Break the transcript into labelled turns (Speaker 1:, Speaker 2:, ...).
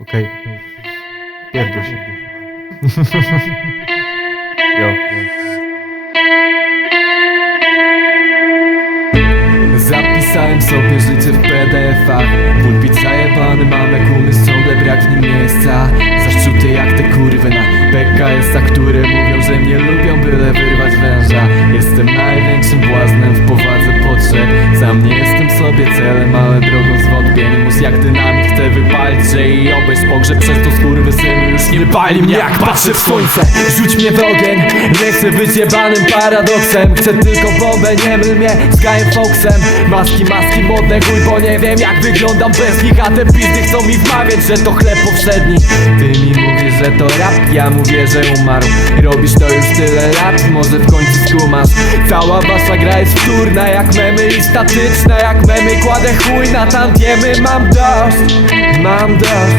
Speaker 1: Okej. Pierdol się. Jo.
Speaker 2: Zapisałem sobie życie w PDF-ach Pulpit zajebany, mam jak umysł, ciągle brak w nim miejsca Zaszczuty jak te kurwy na PKS-a Które mówią, że mnie lubią, byle wyrwać węża Jestem największym błaznem w powadze potrzeb Sam nie jestem sobie celem, ale drogą jak dynamit chcę wypalić, że i obejść pogrzeb Przez to skurwysynu już nie pali mnie jak patrzę w słońce. Rzuć mnie w ogień, nie chcę być jebanym paradoksem. Chcę tylko bombę, nie myl mnie z Kajem Foxem Maski, maski, modne chuj, bo nie wiem jak wyglądam bez nich. A te pizdy chcą mi wmawiać, że to chleb powszedni. Ty mi mówisz, że to rap, ja mówię, że umarł. Robisz to już tyle lat, może w końcu skumasz Cała wasza gra jest wtórna jak memy i statyczna jak memy. Kładę chuj na tantiemy, mam dość, mam dość